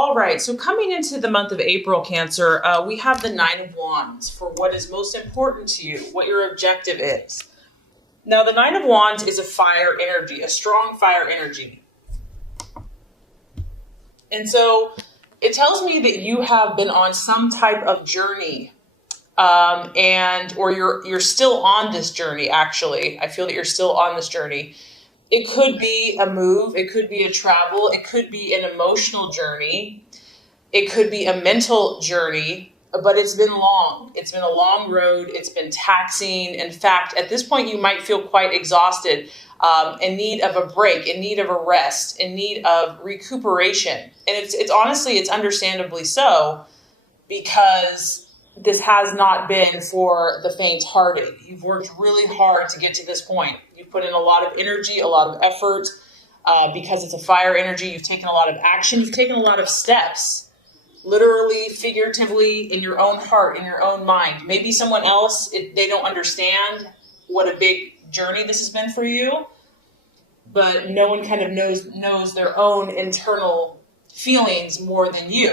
All right, so coming into the month of April, Cancer, we have the Nine of Wands for what is most important to you, what your objective is. Now, the Nine of Wands is a fire energy, a strong fire energy. And so it tells me that you have been on some type of journey, or you're still on this journey, actually. I feel that you're still on this journey. It could be a move, it could be a travel, it could be an emotional journey, it could be a mental journey, but it's been long. It's been a long road, it's been taxing. In fact, at this point, you might feel quite exhausted, in need of a break, in need of a rest, in need of recuperation. And it's honestly, it's understandably so, because this has not been for the faint-hearted. You've worked really hard to get to this point. You've put in a lot of energy, a lot of effort, because it's a fire energy. You've taken a lot of action. You've taken a lot of steps, literally, figuratively, in your own heart, in your own mind. Maybe someone else, they don't understand what a big journey this has been for you, but no one kind of knows their own internal feelings more than you.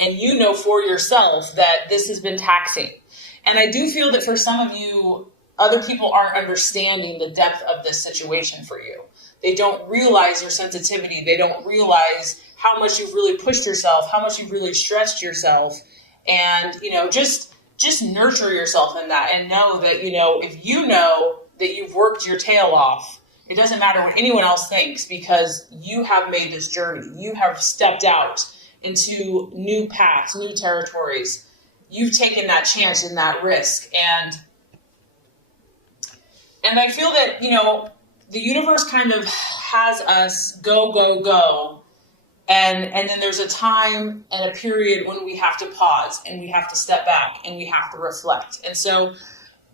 And you know for yourself that this has been taxing. And I do feel that for some of you, other people aren't understanding the depth of this situation for you. They don't realize your sensitivity. They don't realize how much you've really pushed yourself, how much you've really stretched yourself. And, just nurture yourself in that and know that, if you know that you've worked your tail off, it doesn't matter what anyone else thinks, because you have made this journey. You have stepped out into new paths, new territories. You've taken that chance and that risk. And I feel that, the universe kind of has us go, go, go. And then there's a time and a period when we have to pause and we have to step back and we have to reflect. And so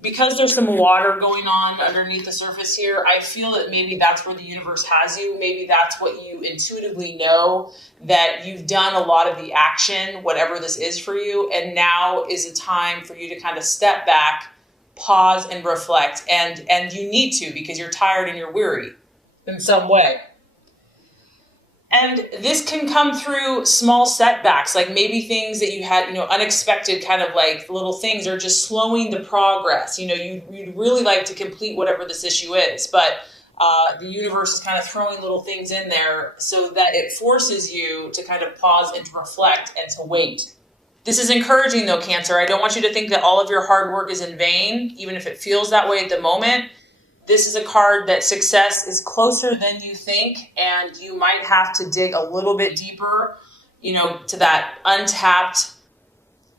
because there's some water going on underneath the surface here, I feel that maybe that's where the universe has you. Maybe that's what you intuitively know, that you've done a lot of the action, whatever this is for you. And now is a time for you to kind of step back, pause and reflect. And you need to, because you're tired and you're weary in some way. And this can come through small setbacks, like maybe things that you had, unexpected kind of like little things are just slowing the progress. You'd really like to complete whatever this issue is, but the universe is kind of throwing little things in there so that it forces you to kind of pause and to reflect and to wait. This is encouraging though, Cancer. I don't want you to think that all of your hard work is in vain, even if it feels that way at the moment. This is a card that success is closer than you think, and you might have to dig a little bit deeper, to that untapped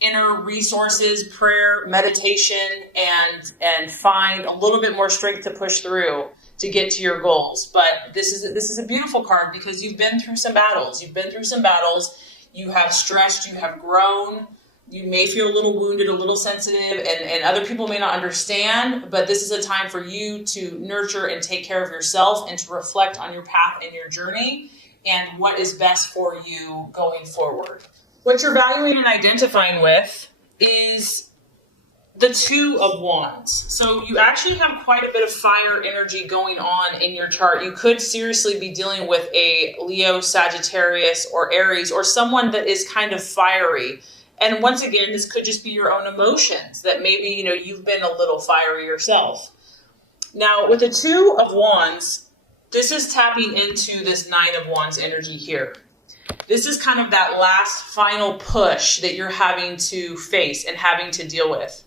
inner resources, prayer, meditation, and find a little bit more strength to push through to get to your goals. But this is a beautiful card because you've been through some battles. You have stretched, you have grown. You may feel a little wounded, a little sensitive, and other people may not understand, but this is a time for you to nurture and take care of yourself and to reflect on your path and your journey and what is best for you going forward. What you're valuing and identifying with is the Two of Wands. So you actually have quite a bit of fire energy going on in your chart. You could seriously be dealing with a Leo, Sagittarius, or Aries, or someone that is kind of fiery. And once again, this could just be your own emotions that maybe, you've been a little fiery yourself. Now, with the Two of Wands, this is tapping into this Nine of Wands energy here. This is kind of that last final push that you're having to face and having to deal with.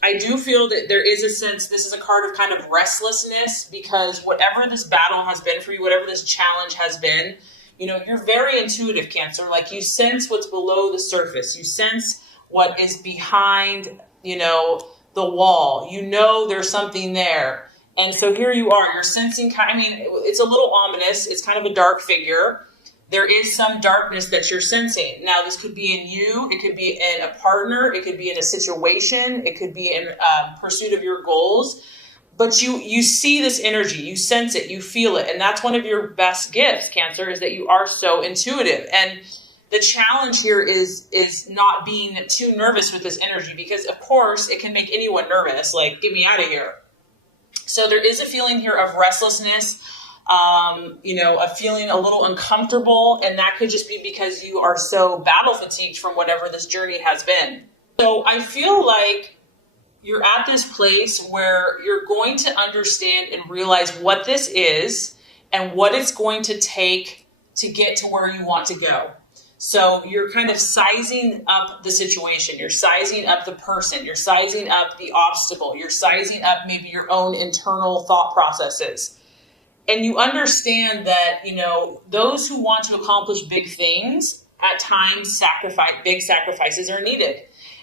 I do feel that there is a sense, this is a card of kind of restlessness, because whatever this battle has been for you, whatever this challenge has been, you're very intuitive, Cancer. Like you sense what's below the surface. You sense what is behind, the wall. There's something there. And so here you are, you're sensing, it's a little ominous. It's kind of a dark figure. There is some darkness that you're sensing. Now, this could be in you. It could be in a partner. It could be in a situation. It could be in pursuit of your goals. But you see this energy, you sense it, you feel it. And that's one of your best gifts, Cancer, is that you are so intuitive. And the challenge here is not being too nervous with this energy, because of course it can make anyone nervous, like, get me out of here. So there is a feeling here of restlessness, a feeling a little uncomfortable, and that could just be because you are so battle fatigued from whatever this journey has been. So I feel like you're at this place where you're going to understand and realize what this is and what it's going to take to get to where you want to go. So you're kind of sizing up the situation. You're sizing up the person. You're sizing up the obstacle. You're sizing up maybe your own internal thought processes. And you understand that, those who want to accomplish big things, at times big sacrifices are needed.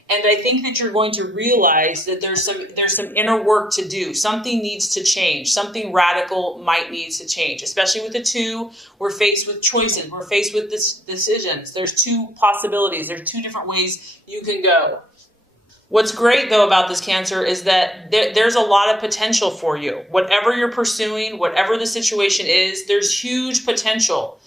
And I think that you're going to realize that there's some inner work to do. Something needs to change. Something radical might need to change. Especially with the two, we're faced with choices. We're faced with decisions. There's two possibilities. There's two different ways you can go. What's great, though, about this Cancer is that there's a lot of potential for you. Whatever you're pursuing, whatever the situation is, there's huge potential.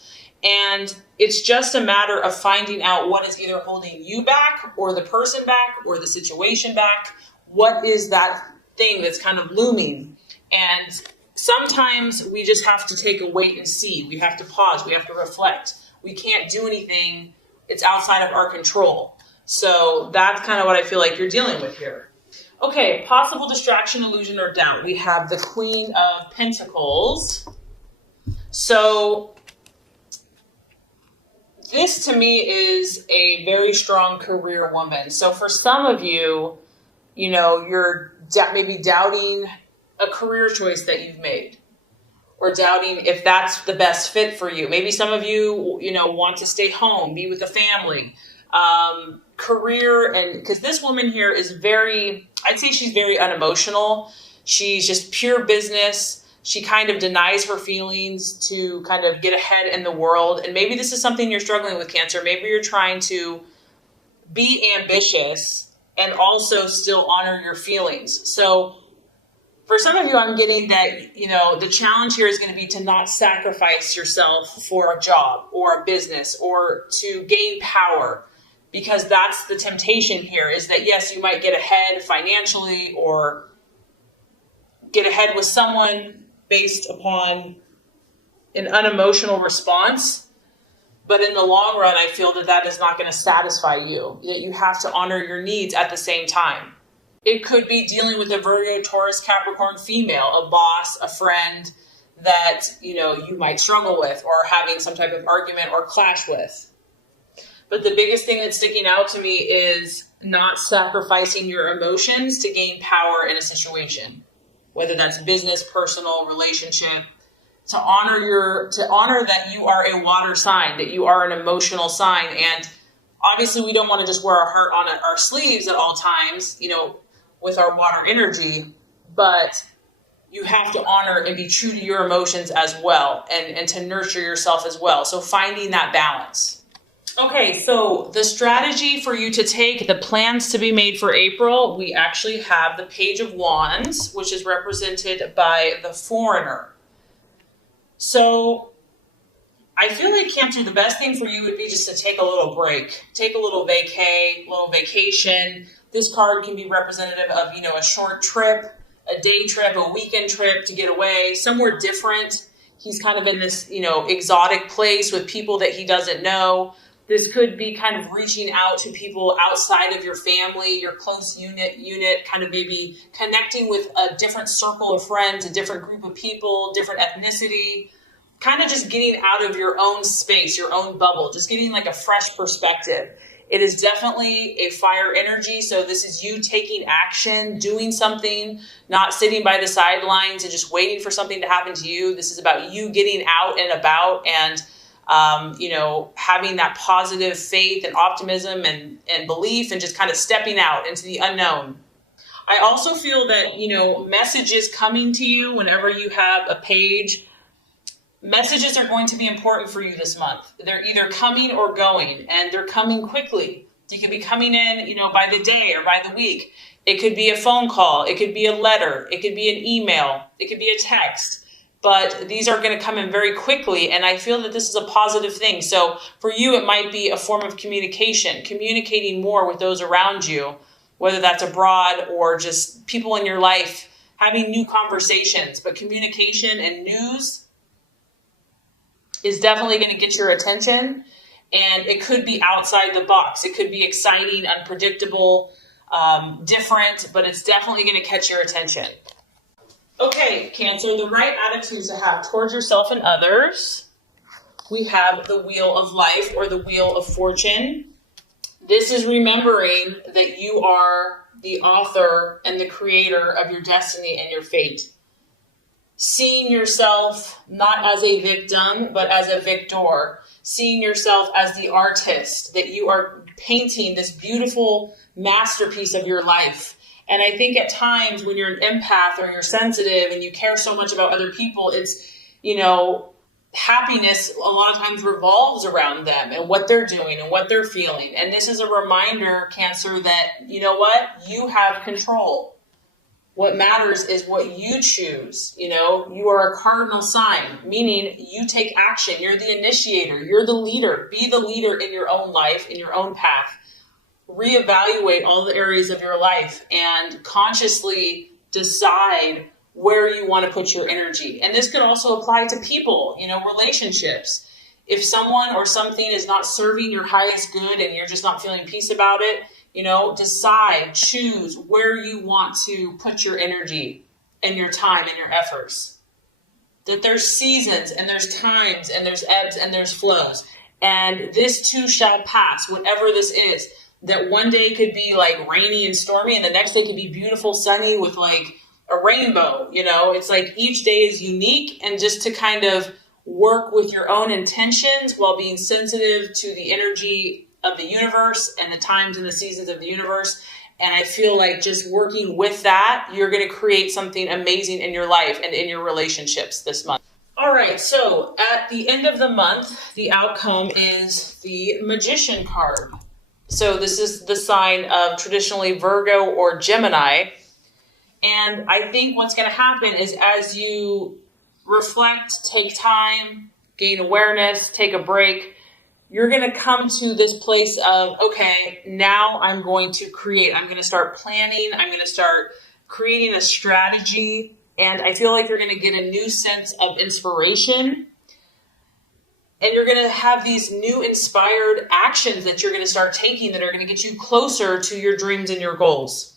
And it's just a matter of finding out what is either holding you back or the person back or the situation back. What is that thing that's kind of looming? And sometimes we just have to take a wait and see. We have to pause. We have to reflect. We can't do anything. It's outside of our control. So that's kind of what I feel like you're dealing with here. Okay, possible distraction, illusion, or doubt. We have the Queen of Pentacles. So this to me is a very strong career woman. So for some of you, you're maybe doubting a career choice that you've made, or doubting if that's the best fit for you. Maybe some of you, want to stay home, be with the family. Career, and because this woman here is I'd say she's very unemotional. She's just pure business. She kind of denies her feelings to kind of get ahead in the world. And maybe this is something you're struggling with, Cancer. Maybe you're trying to be ambitious and also still honor your feelings. So for some of you, I'm getting that, the challenge here is going to be to not sacrifice yourself for a job or a business or to gain power. Because that's the temptation here, is that, yes, you might get ahead financially or get ahead with someone based upon an unemotional response. But in the long run, I feel that is not going to satisfy you, that you have to honor your needs at the same time. It could be dealing with a Virgo, Taurus, Capricorn female, a boss, a friend that, you might struggle with or having some type of argument or clash with. But the biggest thing that's sticking out to me is not sacrificing your emotions to gain power in a situation, whether that's business, personal, relationship, to honor that you are a water sign, that you are an emotional sign. And obviously we don't want to just wear our heart on our sleeves at all times, with our water energy, but you have to honor and be true to your emotions as well, and to nurture yourself as well. So finding that balance. Okay, so the strategy for you to take, the plans to be made for April, we actually have the Page of Wands, which is represented by the Foreigner. So I feel like, Cancer, the best thing for you would be just to take a little break, take a little vacation. This card can be representative of, a short trip, a day trip, a weekend trip to get away, somewhere different. He's kind of in this, exotic place with people that he doesn't know. This could be kind of reaching out to people outside of your family, your close unit, kind of maybe connecting with a different circle of friends, a different group of people, different ethnicity, kind of just getting out of your own space, your own bubble, just getting like a fresh perspective. It is definitely a fire energy. So this is you taking action, doing something, not sitting by the sidelines and just waiting for something to happen to you. This is about you getting out and about and having that positive faith and optimism and belief and just kind of stepping out into the unknown. I also feel that, messages coming to you whenever you have a page, messages are going to be important for you this month. They're either coming or going, and they're coming quickly. You could be coming in, by the day or by the week. It could be a phone call. It could be a letter. It could be an email. It could be a text. But these are going to come in very quickly, and I feel that this is a positive thing. So for you, it might be a form of communicating more with those around you, whether that's abroad or just people in your life, having new conversations. But communication and news is definitely going to get your attention. And it could be outside the box. It could be exciting, unpredictable, different, but it's definitely going to catch your attention. Okay, Cancer, the right attitudes to have towards yourself and others. We have the Wheel of Life or the Wheel of Fortune. This is remembering that you are the author and the creator of your destiny and your fate. Seeing yourself not as a victim, but as a victor. Seeing yourself as the artist, that you are painting this beautiful masterpiece of your life. And I think at times when you're an empath or you're sensitive and you care so much about other people, it's, happiness a lot of times revolves around them and what they're doing and what they're feeling. And this is a reminder, Cancer, that you know what? You have control. What matters is what you choose. You are a cardinal sign, meaning you take action. You're the initiator. You're the leader. Be the leader in your own life, in your own path. Reevaluate all the areas of your life and consciously decide where you want to put your energy. And this could also apply to people, relationships. If someone or something is not serving your highest good and you're just not feeling peace about it, decide, choose where you want to put your energy and your time and your efforts. That there's seasons and there's times and there's ebbs and there's flows. And this too shall pass, whatever this is. That one day could be like rainy and stormy and the next day could be beautiful, sunny with like a rainbow. It's like each day is unique, and just to kind of work with your own intentions while being sensitive to the energy of the universe and the times and the seasons of the universe. And I feel like just working with that, you're going to create something amazing in your life and in your relationships this month. All right, so at the end of the month, the outcome is the Magician card. So this is the sign of traditionally Virgo or Gemini. And I think what's going to happen is as you reflect, take time, gain awareness, take a break, you're going to come to this place of, okay, now I'm going to create. I'm going to start planning. I'm going to start creating a strategy. And I feel like you're going to get a new sense of inspiration. And you're going to have these new inspired actions that you're going to start taking that are going to get you closer to your dreams and your goals.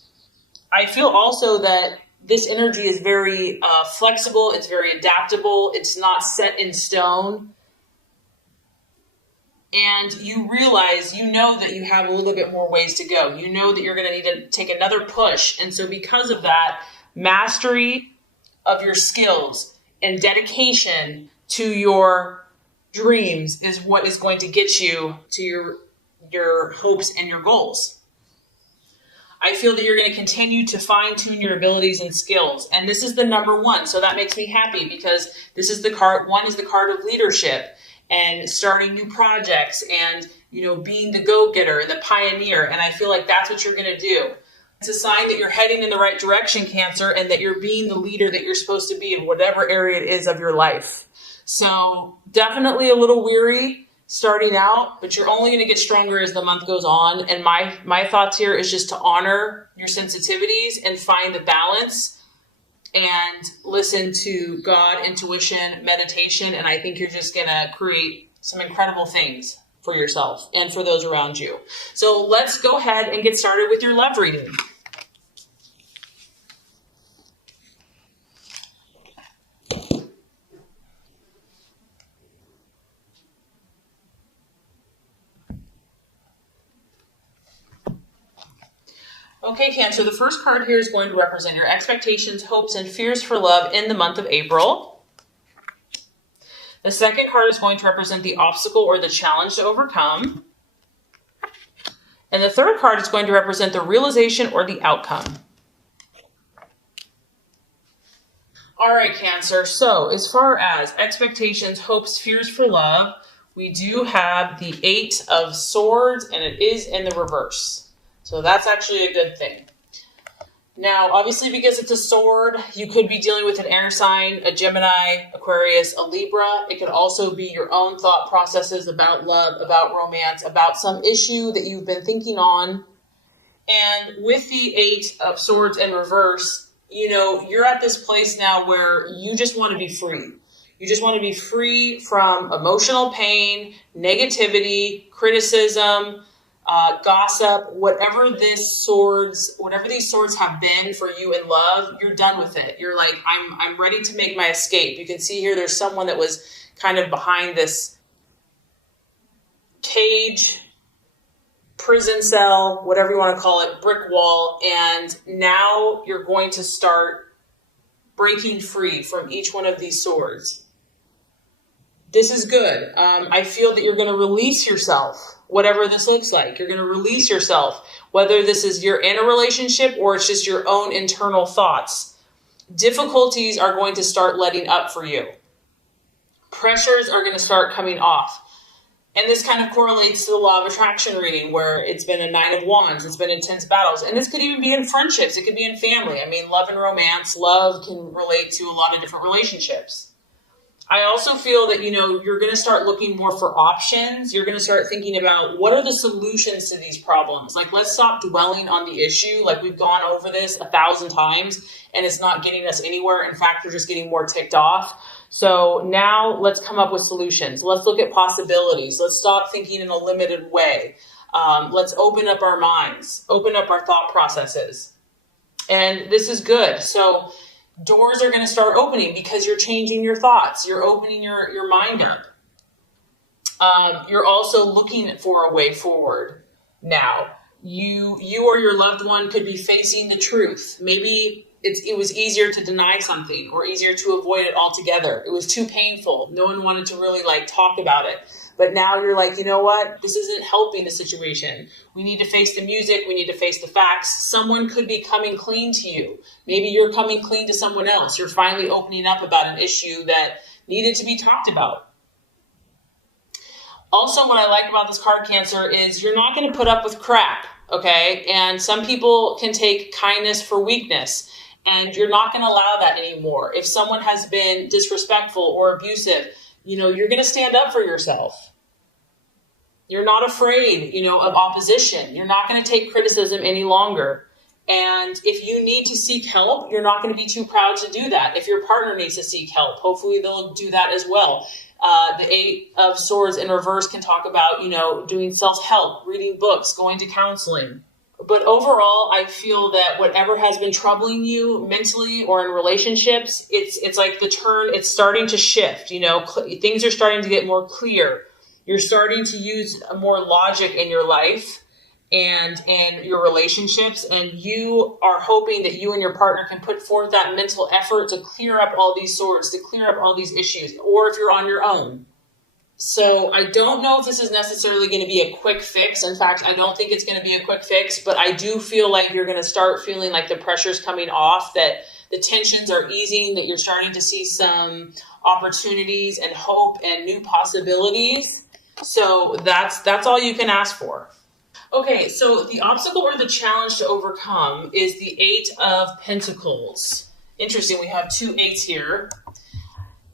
I feel also that this energy is very flexible. It's very adaptable. It's not set in stone. And you realize, that you have a little bit more ways to go. You know that you're going to need to take another push. And so because of that, mastery of your skills and dedication to your dreams is what is going to get you to your hopes and your goals. I feel that you're going to continue to fine-tune your abilities and skills. And this is the number one. So that makes me happy because this is the card. One is the card of leadership and starting new projects and, being the go-getter, the pioneer. And I feel like that's what you're going to do. It's a sign that you're heading in the right direction, Cancer, and that you're being the leader that you're supposed to be in whatever area it is of your life. So definitely a little weary starting out, but you're only going to get stronger as the month goes on. And my thoughts here is just to honor your sensitivities and find the balance and listen to God, intuition, meditation. And I think you're just going to create some incredible things for yourself and for those around you. So let's go ahead and get started with your love reading. Okay, Cancer, the first card here is going to represent your expectations, hopes, and fears for love in the month of April. The second card is going to represent the obstacle or the challenge to overcome. And the third card is going to represent the realization or the outcome. All right, Cancer. So as far as expectations, hopes, fears for love, we do have the 8 of Swords, and it is in the reverse. So that's actually a good thing. Now, obviously, because it's a sword, you could be dealing with an air sign, a Gemini, Aquarius, a Libra. It could also be your own thought processes about love, about romance, about some issue that you've been thinking on. And with the 8 of Swords in reverse, you're at this place now where you just want to be free. You just want to be free from emotional pain, negativity, criticism, gossip, whatever these swords have been for you in love. You're done with it. You're like, I'm ready to make my escape. You can see here there's someone that was kind of behind this cage, prison cell, whatever you want to call it, brick wall, and now you're going to start breaking free from each one of these swords. This is good. I feel that you're going to release yourself, whatever this looks like. You're going to release yourself, whether this is you're in a relationship or it's just your own internal thoughts. Difficulties are going to start letting up for you. Pressures are going to start coming off. And this kind of correlates to the law of attraction reading, where it's been a 9 of Wands, it's been intense battles. And this could even be in friendships. It could be in family. I mean, love and romance, love can relate to a lot of different relationships. I also feel that, you're going to start looking more for options. You're going to start thinking about what are the solutions to these problems? Like, let's stop dwelling on the issue. Like, we've gone over this 1,000 times and it's not getting us anywhere. In fact, we're just getting more ticked off. So now let's come up with solutions. Let's look at possibilities. Let's stop thinking in a limited way. Let's open up our minds, open up our thought processes. And this is good. So doors are going to start opening because you're changing your thoughts. You're opening your mind up. You're also looking for a way forward now. You or your loved one could be facing the truth. Maybe it was easier to deny something or easier to avoid it altogether. It was too painful. No one wanted to really talk about it. But now you're like, you know what? This isn't helping the situation. We need to face the music. We need to face the facts. Someone could be coming clean to you. Maybe you're coming clean to someone else. You're finally opening up about an issue that needed to be talked about. Also, what I like about this card, Cancer, is you're not going to put up with crap, okay? And some people can take kindness for weakness. And you're not going to allow that anymore. If someone has been disrespectful or abusive, you're going to stand up for yourself. You're not afraid, of opposition. You're not going to take criticism any longer. And if you need to seek help, you're not going to be too proud to do that. If your partner needs to seek help, hopefully they'll do that as well. The 8 of Swords in reverse can talk about, doing self-help, reading books, going to counseling. But overall, I feel that whatever has been troubling you mentally or in relationships, it's like the turn, it's starting to shift, things are starting to get more clear. You're starting to use more logic in your life and in your relationships. And you are hoping that you and your partner can put forth that mental effort to clear up all these swords, to clear up all these issues, or if you're on your own. So I don't know if this is necessarily going to be a quick fix. In fact, I don't think it's going to be a quick fix, but I do feel like you're going to start feeling like the pressure's coming off, that the tensions are easing, that you're starting to see some opportunities and hope and new possibilities. So that's all you can ask for. Okay, so the obstacle or the challenge to overcome is the 8 of Pentacles. Interesting, we have 2 8s here.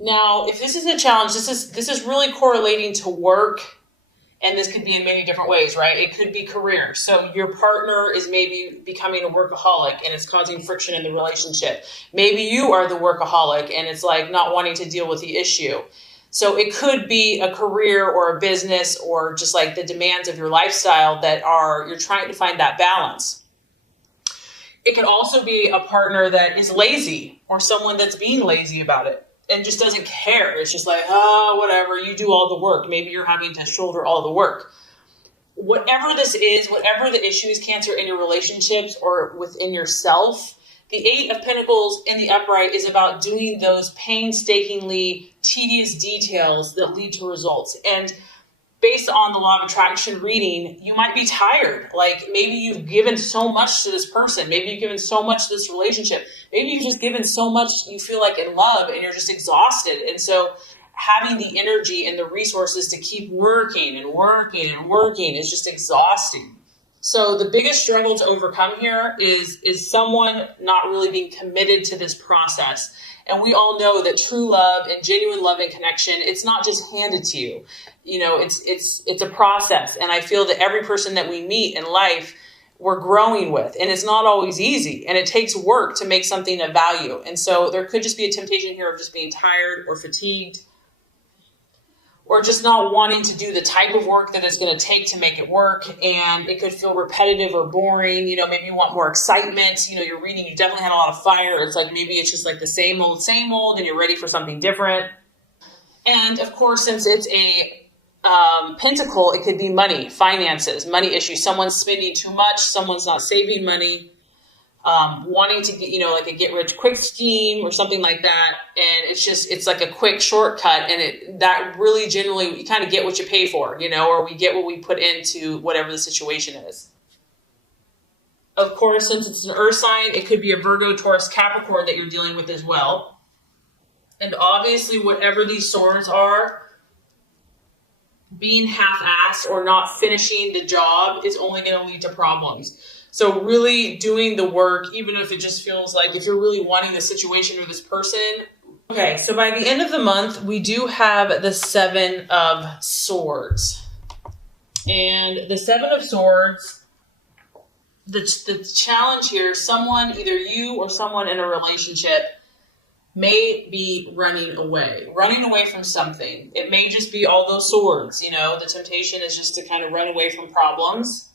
Now, if this is a challenge, this is really correlating to work, and this could be in many different ways, right? It could be career. So your partner is maybe becoming a workaholic and it's causing friction in the relationship. Maybe you are the workaholic and it's like not wanting to deal with the issue. So it could be a career or a business or just like the demands of your lifestyle that you're trying to find that balance. It could also be a partner that is lazy or someone that's being lazy about it and just doesn't care. It's just like, whatever, you do all the work. Maybe you're having to shoulder all the work. Whatever this is, whatever the issue is, Cancer, in your relationships or within yourself, the 8 of Pentacles in the upright is about doing those painstakingly tedious details that lead to results. And based on the law of attraction reading, you might be tired. Like maybe you've given so much to this person. Maybe you've given so much to this relationship. Maybe you've just given so much you feel like in love and you're just exhausted. And so having the energy and the resources to keep working and working and working is just exhausting. So the biggest struggle to overcome here is someone not really being committed to this process. And we all know that true love and genuine love and connection, it's not just handed to you. It's a process. And I feel that every person that we meet in life, we're growing with. And it's not always easy, and it takes work to make something of value. And so there could just be a temptation here of just being tired or fatigued, or just not wanting to do the type of work that it's going to take to make it work. And it could feel repetitive or boring. Maybe you want more excitement. You're reading, you definitely had a lot of fire. It's like, maybe it's just like the same old, and you're ready for something different. And of course, since it's a pentacle, it could be money, finances, money issues. Someone's spending too much. Someone's not saving money. Wanting to get, like a get rich quick scheme or something like that. And it's like a quick shortcut. And that really generally, you kind of get what you pay for, or we get what we put into whatever the situation is. Of course, since it's an earth sign, it could be a Virgo, Taurus, Capricorn that you're dealing with as well. And obviously, whatever these swords are, being half-assed or not finishing the job is only going to lead to problems. So really doing the work, even if it just feels like, if you're really wanting the situation or this person. Okay, so by the end of the month, we do have the 7 of Swords. And the 7 of Swords, the challenge here, someone, either you or someone in a relationship, may be running away from something. It may just be all those swords, the temptation is just to kind of run away from problems.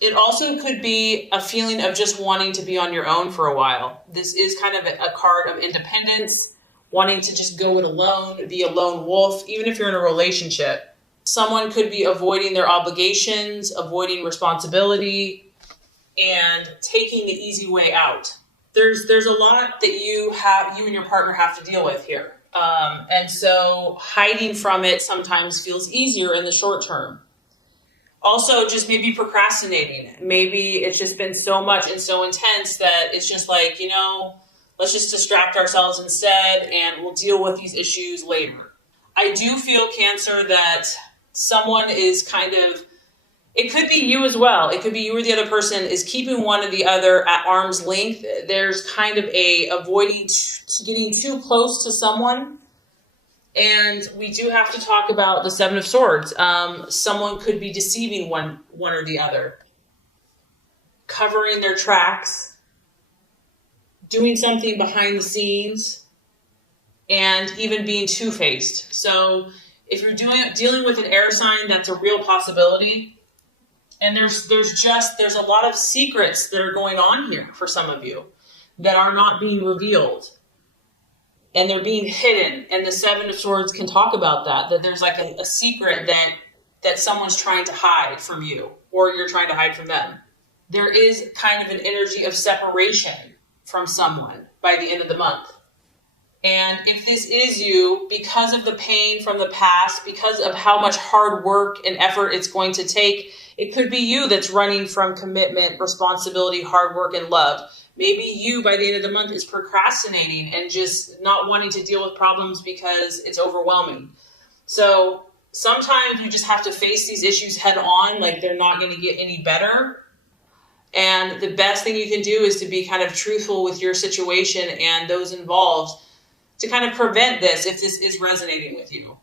It also could be a feeling of just wanting to be on your own for a while. This is kind of a card of independence, wanting to just go it alone, be a lone wolf, even if you're in a relationship. Someone could be avoiding their obligations, avoiding responsibility, and taking the easy way out. There's a lot that you and your partner have to deal with here. And so hiding from it sometimes feels easier in the short term. Also, just maybe procrastinating. Maybe it's just been so much and so intense that it's just like, let's just distract ourselves instead, and we'll deal with these issues later. I do feel, Cancer, that someone is it could be you as well. It could be you or the other person is keeping one or the other at arm's length. There's kind of avoiding getting too close to someone. And we do have to talk about the 7 of Swords. Someone could be deceiving one or the other, covering their tracks, doing something behind the scenes, and even being two-faced. So if you're dealing with an air sign, that's a real possibility. And there's a lot of secrets that are going on here for some of you that are not being revealed. And they're being hidden. And the 7 of Swords can talk about that there's like a secret that someone's trying to hide from you, or you're trying to hide from them. There is kind of an energy of separation from someone by the end of the month. And if this is you, because of the pain from the past, because of how much hard work and effort it's going to take, it could be you that's running from commitment, responsibility, hard work, and love. Maybe you, by the end of the month, is procrastinating and just not wanting to deal with problems because it's overwhelming. So sometimes you just have to face these issues head on, like they're not going to get any better. And the best thing you can do is to be kind of truthful with your situation and those involved to kind of prevent this if this is resonating with you.